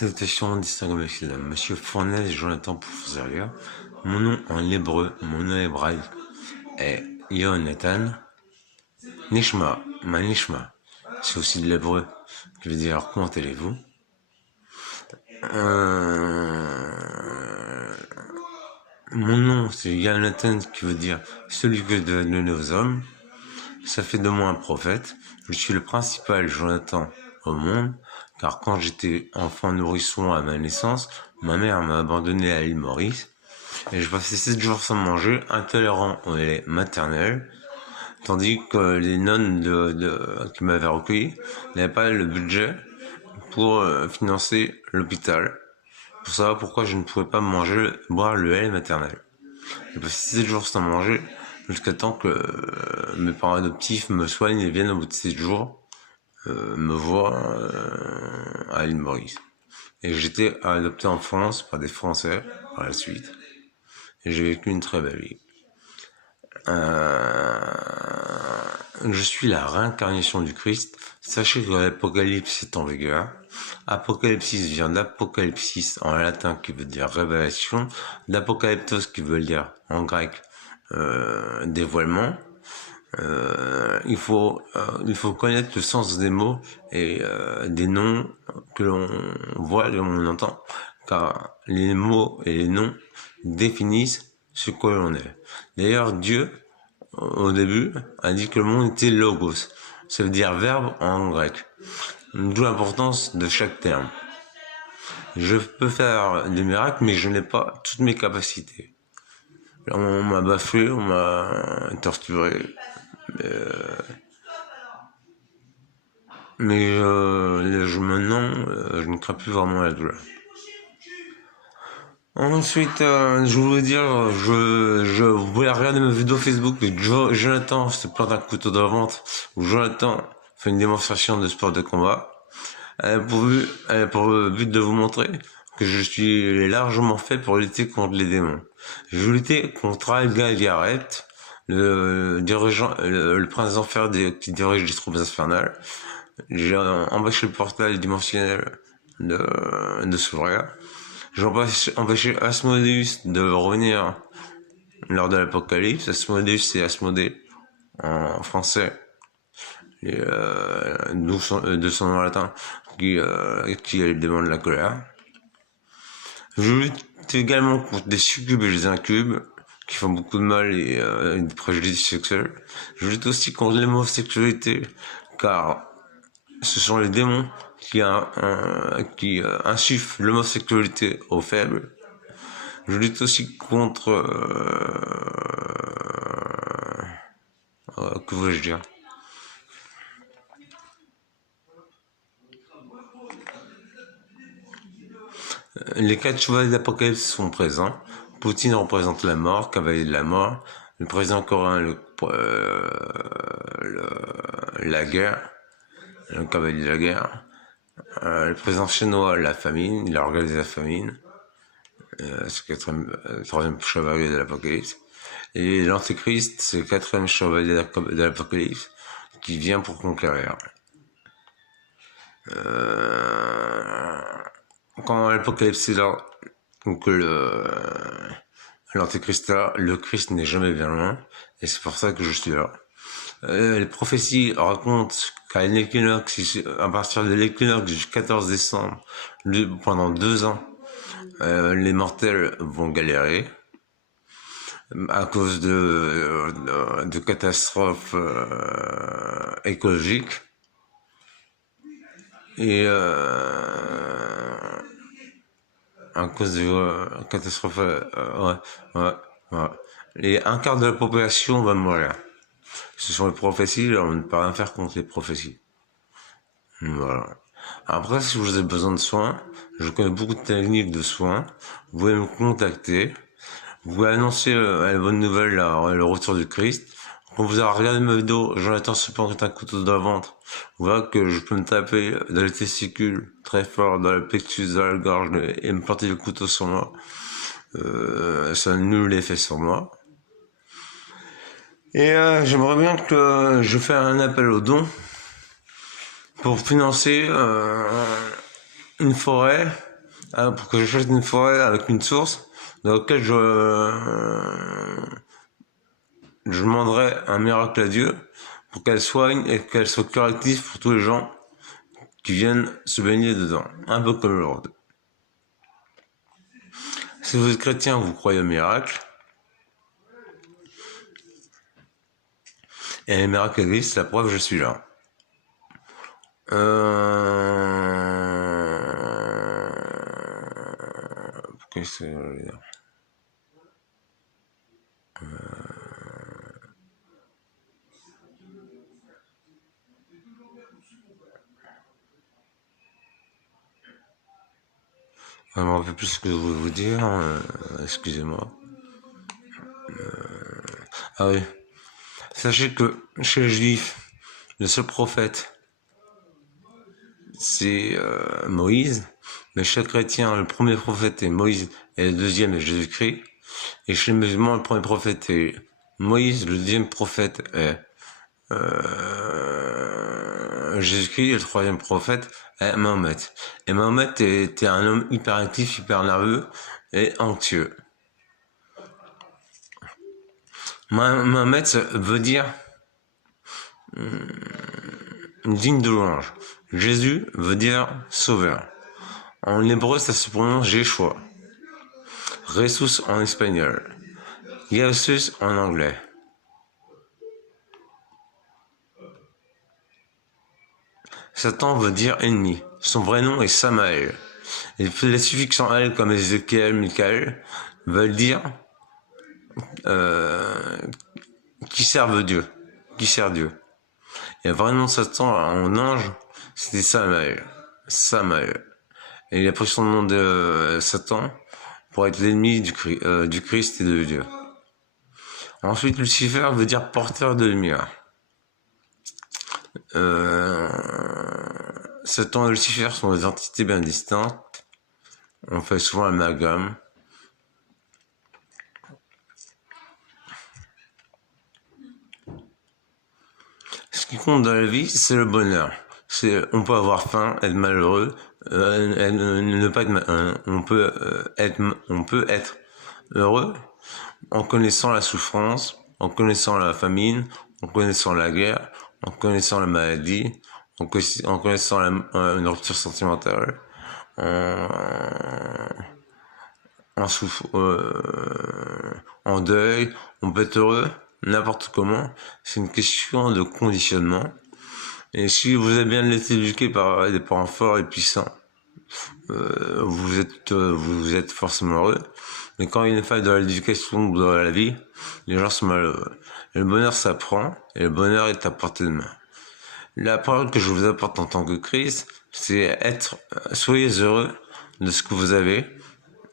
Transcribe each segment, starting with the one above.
Salutations, distingués Monsieur Fournaise Jonathan Poufzeria. Mon nom en hébreu, mon nom hébraïque est Yonatan. Nishma, ma Nishma. C'est aussi de l'hébreu, qui veut dire comment allez-vous. Mon nom c'est Yonatan, qui veut dire celui que donne aux hommes. Ça fait de moi un prophète. Je suis le principal Jonathan au monde, car quand j'étais enfant nourrisson à ma naissance, ma mère m'a abandonné à l'île Maurice, et je passais 7 jours sans manger, intolérant au lait maternel, tandis que les nonnes qui m'avaient recueilli n'avaient pas le budget pour financer l'hôpital, pour savoir pourquoi je ne pouvais pas boire le lait maternel. J'ai passé 7 jours sans manger, jusqu'à temps que mes parents adoptifs me soignent et viennent au bout de 7 jours me voir à l'île Maurice. Et j'étais adopté en France par des Français par la suite. Et j'ai vécu une très belle vie. Je suis la réincarnation du Christ. Sachez que l'Apocalypse est en vigueur. Apocalypsis vient d'Apocalypsis en latin qui veut dire révélation, d'Apocalyptos qui veut dire en grec dévoilement. Il faut connaître le sens des mots et des noms que l'on voit et l'on entend, car les mots et les noms définissent ce que l'on est. D'ailleurs, Dieu, au début, a dit que le monde était logos, ça veut dire verbe en grec, d'où l'importance de chaque terme. Je peux faire des miracles, mais je n'ai pas toutes mes capacités. On m'a bafoué, on m'a torturé, mais maintenant, je ne crains plus vraiment la douleur. Ensuite, je voulais dire, je voulais regarder mes vidéos Facebook et Jonathan se plante un couteau dans le ventre, où Jonathan fait une démonstration de sport de combat. Elle a pour but de vous montrer que je suis largement fait pour lutter contre les démons. Je veux lutter contre Al-Gaviaret, le prince d'enfer qui dirige les troupes infernales. J'ai empêché le portail dimensionnel de s'ouvrir. J'ai empêché Asmodeus de revenir lors de l'Apocalypse. Asmodeus, c'est Asmodée en français, de son nom latin, qui est le démon de la colère. Je lutte également contre des succubes et des incubes qui font beaucoup de mal et des préjudices sexuels. Je lutte aussi contre l'homosexualité, car ce sont les démons qui insufflent l'homosexualité aux faibles. Je lutte aussi contre que voulais-je dire, les 4 chevaliers d'Apocalypse sont présents. Poutine représente la mort, cavalier de la mort. Le président coréen, la guerre, le cavalier de la guerre. Le président chinois, la famine, il a organisé la famine. C'est le 3e chevalier de l'Apocalypse. Et l'Antéchrist, c'est le 4e chevalier de l'Apocalypse, qui vient pour conquérir. Quand l'Apocalypse est là, donc l'Antéchrist est là, le Christ n'est jamais bien loin, et c'est pour ça que je suis là. Les prophéties racontent qu'à l'équinoxe, à partir de l'équinoxe du 14 décembre, pendant 2 ans, les mortels vont galérer à cause de catastrophes écologiques et à cause de catastrophes et un quart de la population va mourir. Ce sont les prophéties, on ne peut rien faire contre les prophéties. Voilà. Après, si vous avez besoin de soins, je connais beaucoup de techniques de soins, vous pouvez me contacter, vous pouvez annoncer la bonne nouvelle, le retour du Christ. Quand vous avez regardé ma vidéo, Jonathan se plante un couteau dans le ventre, vous voyez que je peux me taper dans les testicules très fort, dans le pectus, dans la gorge, et me planter le couteau sur moi. Ça a nul effet sur moi. Et j'aimerais bien que je fasse un appel aux dons pour financer une forêt pour que j'achète une forêt avec une source dans laquelle je demanderai un miracle à Dieu pour qu'elle soigne et qu'elle soit curative pour tous les gens qui viennent se baigner dedans, un peu comme Lourdes. Si vous êtes chrétien, vous croyez au miracle, et les miracles existent, la preuve, je suis là. Qu'est-ce que je veux dire? Je me rappelle plus ce que je voulais vous dire, excusez-moi. Ah oui. Sachez que chez les Juifs, le seul prophète, c'est Moïse, mais chez les chrétiens, le premier prophète est Moïse et le deuxième est Jésus-Christ. Et chez les musulmans, le premier prophète est Moïse, le deuxième prophète est Jésus-Christ et le troisième prophète est Mahomet. Et Mahomet était un homme hyperactif, hyper nerveux et anxieux. Mahomet veut dire digne de louange. Jésus veut dire sauveur. En hébreu, ça se prononce Yeshua. Jesus en espagnol. Jesus en anglais. Satan veut dire ennemi. Son vrai nom est Samaël. Et les suffixes en L comme Ézéchiel, Michael veulent dire qui servent Dieu, qui sert Dieu. Et le vrai nom de Satan en ange, c'était Samaël. Samaël. Et il a pris son nom de Satan pour être l'ennemi du Christ et de Dieu. Ensuite, Lucifer veut dire porteur de lumière. Satan et Lucifer sont des entités bien distinctes. On fait souvent l'amalgame. Ce qui compte dans la vie, c'est le bonheur. On peut avoir faim, être malheureux, ne pas être, on peut être heureux en connaissant la souffrance, en connaissant la famine, en connaissant la guerre, en connaissant la maladie, en connaissant une rupture sentimentale, en deuil, on peut être heureux n'importe comment. C'est une question de conditionnement. Et si vous avez bien été éduqué par des parents forts et puissants, vous êtes forcément heureux. Mais quand il y a une faille dans l'éducation ou dans la vie, les gens sont malheureux. Et le bonheur s'apprend, et le bonheur est à portée de main. La parole que je vous apporte en tant que Christ, c'est soyez heureux de ce que vous avez,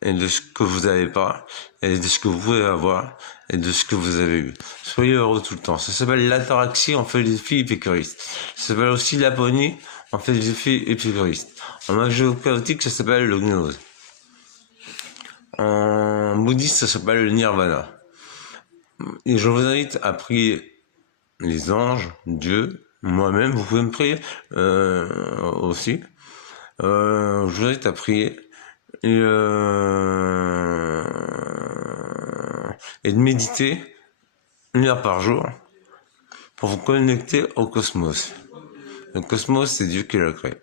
et de ce que vous n'avez pas, et de ce que vous pouvez avoir, et de ce que vous avez eu. Soyez heureux tout le temps. Ça s'appelle l'ataraxie en philosophie épicuriste. Ça s'appelle aussi l'aponie en philosophie épicuriste. En magie chaotique, ça s'appelle le gnose. En bouddhiste, ça s'appelle le nirvana. Et je vous invite à prier les anges, Dieu, moi-même. Vous pouvez me prier aussi. Je vous invite à prier et de méditer 1 heure par jour pour vous connecter au cosmos. Le cosmos, c'est Dieu qui l'a créé.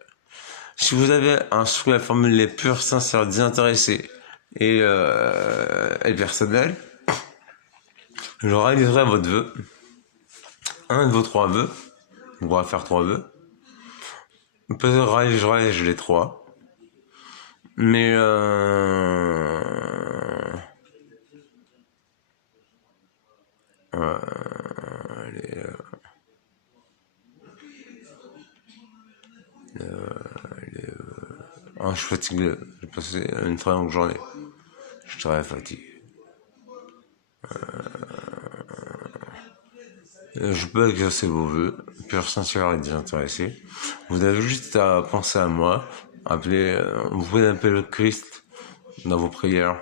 Si vous avez un souhait à formuler pur, sincère, désintéressé et personnel, je réaliserai votre vœu. Un de vos 3 vœux. On va faire 3 vœux. Peut-être réaliserai-je les 3. Mais je suis fatigué. J'ai passé une très longue journée. Je suis très fatigué. Je peux exaucer vos vœux, pur, sincère et désintéressé. Vous avez juste à penser à moi. Vous pouvez appeler le Christ dans vos prières,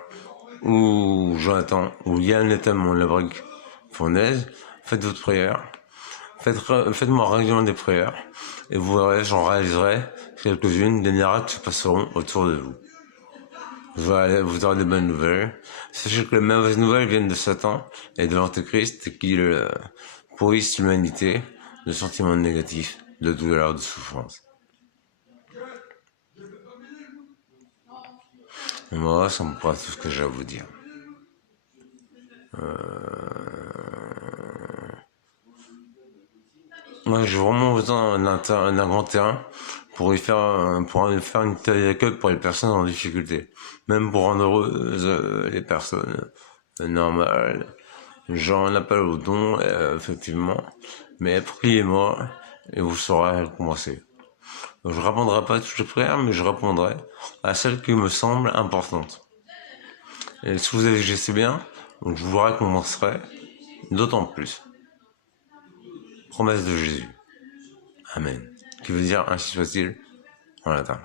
ou Jonathan, ou Yann Netam, mon labrique fournaise. Faites votre prière. Faites-moi régulièrement des prières. Et vous verrez, j'en réaliserai quelques-unes des miracles qui se passeront autour de vous. vous aurez des bonnes nouvelles. Sachez que les mauvaises nouvelles viennent de Satan et de l'Antéchrist qui pourrissent l'humanité de sentiments négatifs, de douleur, de souffrance. Moi, ça me passe tout ce que j'ai à vous dire. Moi, j'ai vraiment besoin d'un grand terrain pour faire une taille d'accueil pour les personnes en difficulté. Même pour rendre heureuses les personnes normales. J'en appelle au don, effectivement. Mais priez-moi et vous serez récompensé. Je répondrai pas à toutes les prières, mais je répondrai à celles qui me semblent importantes. Et si vous agissez bien, je vous récompenserai d'autant plus. Promesse de Jésus. Amen. Qui veut dire ainsi soit-il en latin.